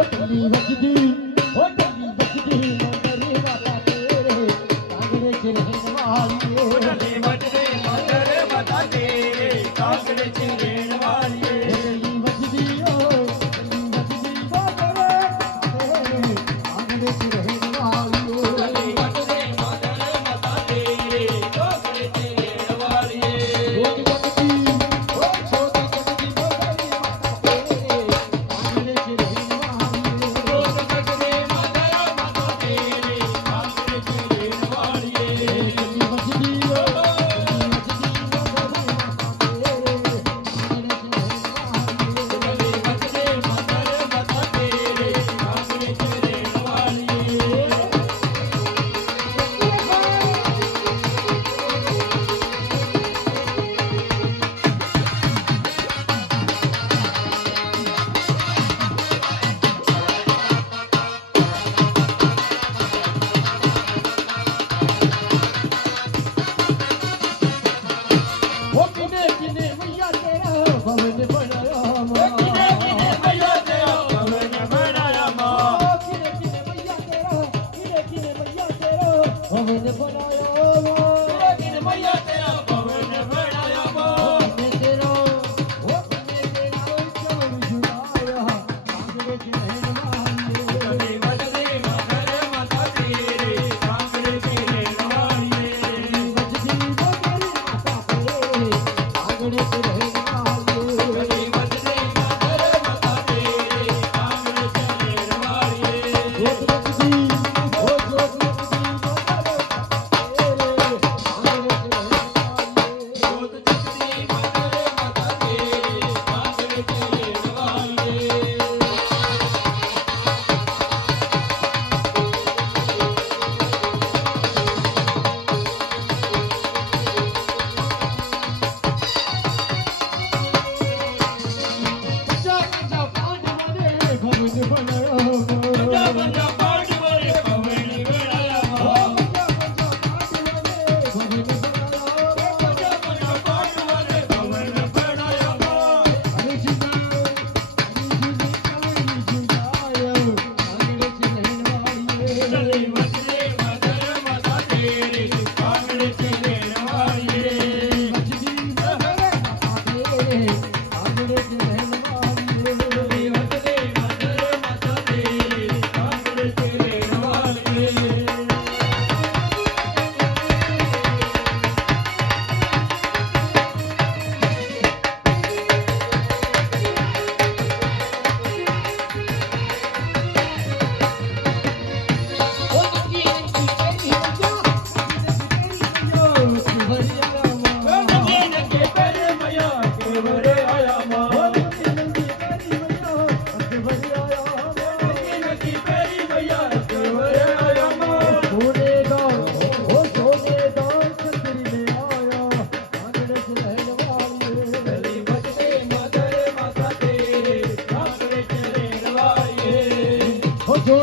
ढोली बजदी मंदरी माता तेरे कांगड़े च रहने वाली ढोली बजदी मंदरी माता तेरे कांगड़े च रहने वाली ढोली बजदी कांगड़े च रहने वाली ढोली बजदी मंदरी माता तेरे कांगड़े च रहने वाली ढोली बजदी छोटी बजदी मंदरी माता तेरे कांगड़े च रहने वाली ढोली बजदी मंदरी माता तेरे कांगड़े च रहने वाली ढोली बजदी ढोली बजदी मंदरी माता तेरे कांगड़े च रहने वाली ओ किने किने मैया तेरा भवन बनाया मां किने किने मैया तेरा भवन बनाया मां किने किने मैया तेरा भवन बनाया मां किने मैया तेरा भवन बनाया मां किने तेरा चमन जुड़ाया कांगड़े च रहने वाली ढोली बजदी मंदरी माता तेरे कांगड़े च रहने वाली बजदी मंदरी माता तेरे कांगड़े च रहने वाली ढोली बजदी मंदरी माता तेरे कांगड़े च रहने वाली जोत बजदी जोत बजदी तेरे कांगड़े च रहने वाली जोत जगदी मंदरी माता तेरे कांगड़े च रहने वाली पंजा पांडवों ने भवन बनाया पंजा पंजा पांडवों ने भवन बनाया मां पंजा पंजा पांडवों ने भवन बनाया मां ढोली बजदी मंदरी माता तेरे कांगड़े च रहने वाली ढोली बजदी मंदरी माता तेरे कांगड़े च रहने वाली के पेरे मैया के बड़े आया मां की पेरी मैया के बड़े आया मां ढोली बजदी मंदरी माता तेरे कांगड़े च रहने वाली जो